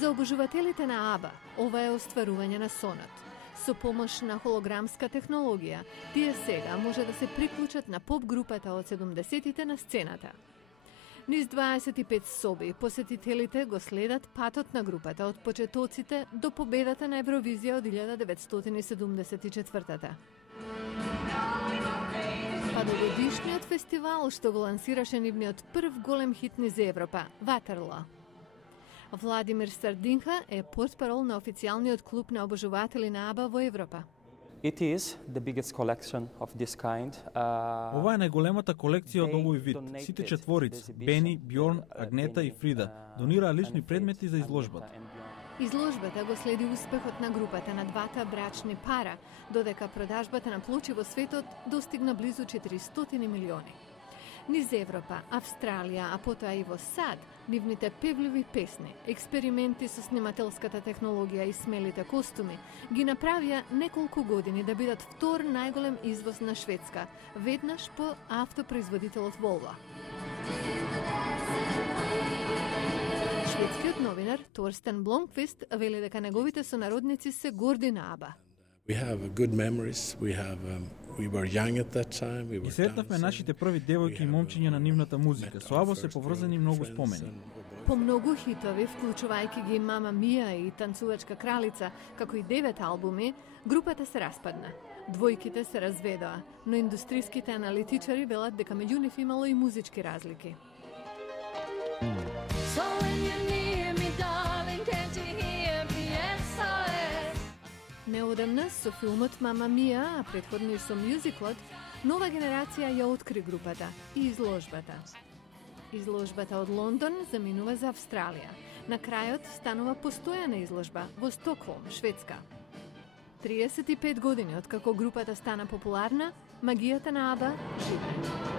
За обожувателите на АБА, ова е остварување на сонот. Со помош на холограмска технологија, тие сега може да се приклучат на поп-групата од 70-тите на сцената. Низ 25 соби, посетителите го следат патот на групата од почетоците до победата на Евровизија од 1974-та. Па до годишниот фестивал што го лансираше нивниот прв голем хит низ Европа, Ватерлоо. Владимир Сардинха е портпарол на официјалниот клуб на обожуватели на АБА во Европа. It is the biggest collection of this kind. Ова е најголемата колекција од овој вид. Сите четворици, Бени, Бјорн, Агнета и Фрида, донираа лични предмети за изложбата. Изложбата го следи успехот на групата на двата брачни пара, додека продажбата на плочи во светот достигна близу 400 милиони. Низ Европа, Австралија, а потоа и во САД, нивните певливи песни, експерименти со снимателската технологија и смелите костуми ги направија неколку години да бидат втор најголем извоз на Шведска, веднаш по автопроизводителот Volvo. Шведскиот новинар Торстен Бломквист вели дека неговите сонародници се горди на АБА. Ги сретнавме нашите први девојки и момчиња на нивната музика. Со АБА се поврзани многу спомени. По многу хитови, вклучувајќи ги Мама Мија и Танцувачка кралица, како и 9 албуми, групата се распадна. Двојките се разведоа, но индустриските аналитичари велат дека меѓу нив имало и музички разлики. Неодамна со филмот Мама Мија, а претходно и со мюзиклот, нова генерација ја откри групата и изложбата. Изложбата од Лондон заминува за Австралија. На крајот станува постојана изложба во Стокхолм, Шведска. 35 години откако групата стана популарна, магијата на АБА живе.